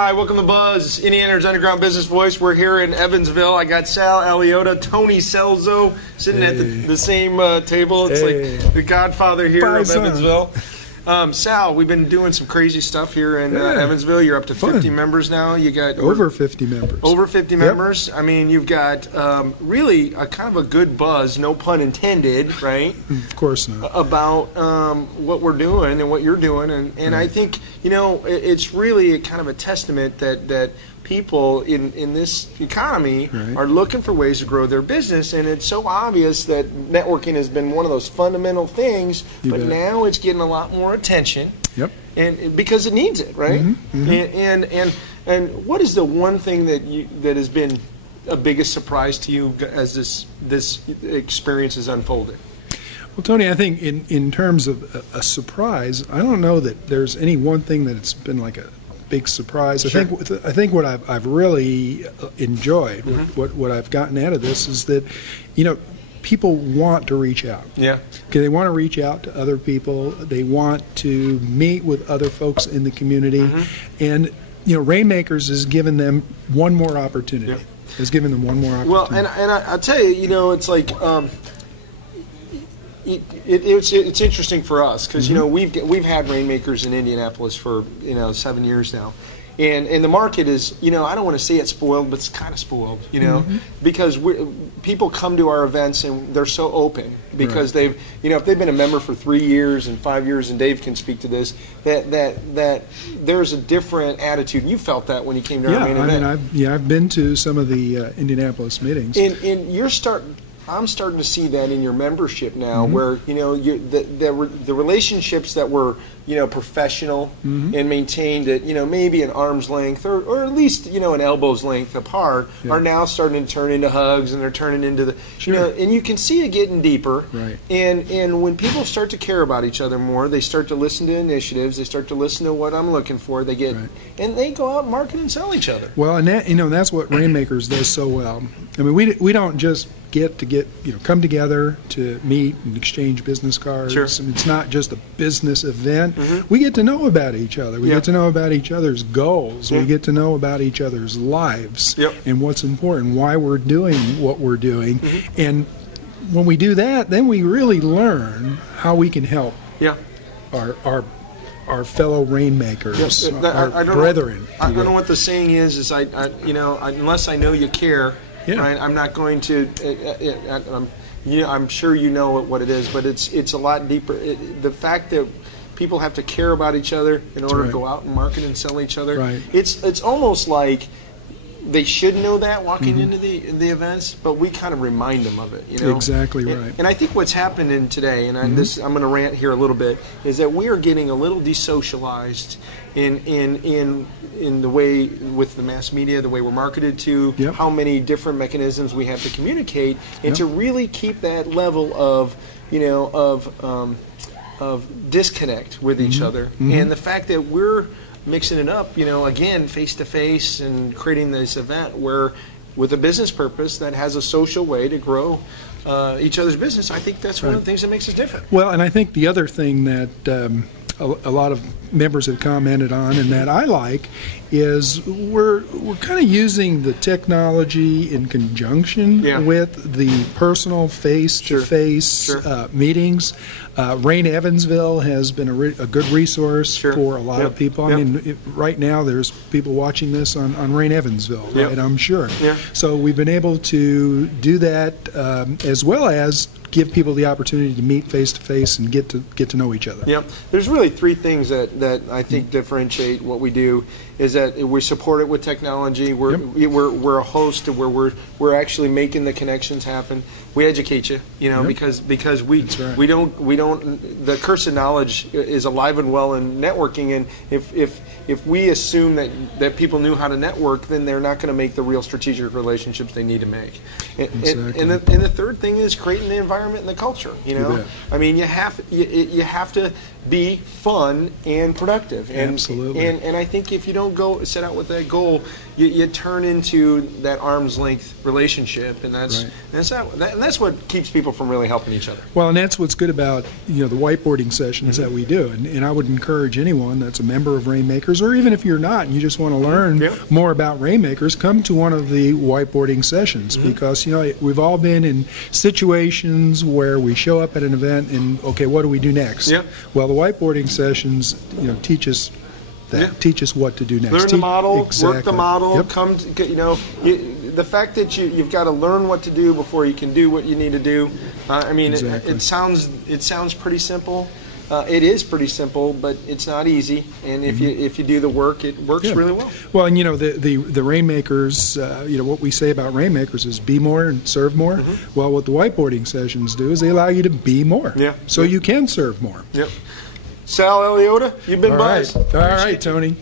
Hi, welcome to Buzz, Indiana's Underground Business Voice. We're here in Evansville. I got Sal Aliotta, Tony Celzo sitting at the same table. It's like the godfather here of Evansville. Sal, we've been doing some crazy stuff here in Evansville. You're up to 50 members now. You got over 50 members. Over 50 members. I mean, you've got really a kind of a good buzz, no pun intended, right? Of course not. About what we're doing and what you're doing, and I think it's really a kind of a testament that people in this economy are looking for ways to grow their business, and it's so obvious that networking has been one of those fundamental things, but now it's getting a lot more attention. Yep. And because it needs it, right? And what is the one thing that has been a biggest surprise to you as this experience has unfolded? Well, Tony, I think in terms of a surprise, I don't know that there's any one thing that it's been like a big surprise. Sure. I think what I've really enjoyed, what I've gotten out of this is that, people want to reach out. Yeah. Okay, they want to reach out to other people. They want to meet with other folks in the community, and Rainmakers has given them one more opportunity. Yeah. Has given them one more opportunity. Well, and I'll tell you, it's like. It's interesting for us because we've had Rainmakers in Indianapolis for 7 years now, and the market is I don't want to say it's spoiled, but it's kind of spoiled because people come to our events and they're so open because they've if they've been a member for 3 years and 5 years, and Dave can speak to this, that there's a different attitude. You felt that when you came to our main event. I've been to some of the Indianapolis meetings, and I'm starting to see that in your membership now, where the relationships that were professional and maintained at maybe an arm's length or at least an elbow's length apart are now starting to turn into hugs, and they're turning into the and you can see it getting deeper. Right. And when people start to care about each other more, they start to listen to initiatives. They start to listen to what I'm looking for. They get and they go out and market and sell each other. Well, and that's what Rainmakers does so well. I mean, we don't just come together to meet and exchange business cards. Sure. I mean, it's not just a business event. We get to know about each other. We get to know about each other's goals. We get to know about each other's lives and what's important, why we're doing what we're doing. And when we do that, then we really learn how we can help our fellow Rainmakers, our brethren. I don't know what the saying is unless I know you care. Yeah. Right? I'm not going to. I'm sure you know what it is, but it's a lot deeper. The fact that people have to care about each other in order to go out and market and sell each other. Right. It's almost like they should know that walking into the events, but we kind of remind them of it. Exactly right. And I think what's happening today, and I'm going to rant here a little bit, is that we are getting a little desocialized in the way with the mass media, the way we're marketed to, how many different mechanisms we have to communicate, and to really keep that level of disconnect with each other, and the fact that we're mixing it up, again, face to face, and creating this event where, with a business purpose that has a social way to grow each other's business. I think that's one of the things that makes us different. Well, and I think the other thing that a lot of members have commented on, and that I like, is we're kind of using the technology in conjunction with the personal face-to-face meetings. Rain Evansville has been a good resource for a lot of people. I mean, right now there's people watching this on Rain Evansville, right? I'm sure. So we've been able to do that as well as give people the opportunity to meet face to face and get to know each other. Yeah, there's really three things that I think differentiate what we do. Is that we support it with technology. We're a host where we're actually making the connections happen. We educate you, because we don't. The curse of knowledge is alive and well in networking, and if we assume that people knew how to network, then they're not going to make the real strategic relationships they need to make. And the third thing is creating the environment and the culture. I mean, you have to be fun and productive. And, Absolutely. And I think if you don't go set out with that goal, you turn into that arm's length relationship, and that's what keeps people from really helping each other. Well, and that's what's good about the whiteboarding sessions that we do, and I would encourage anyone that's a member of Rainmakers, or even if you're not and you just want to learn more about Rainmakers, come to one of the whiteboarding sessions, because we've all been in situations where we show up at an event and okay, what do we do next? Well, the whiteboarding sessions teach us that, teach us what to do next. Learn the model, exactly. Work the model. Yep. Come to, the fact that you've got to learn what to do before you can do what you need to do. I mean, exactly. it sounds pretty simple. It is pretty simple, but it's not easy. And if you do the work, it works really well. Well, and the Rainmakers, what we say about Rainmakers is be more and serve more. Well, what the whiteboarding sessions do is they allow you to be more. So you can serve more. Sal Aliotta, you've been buzzed. All right, Tony.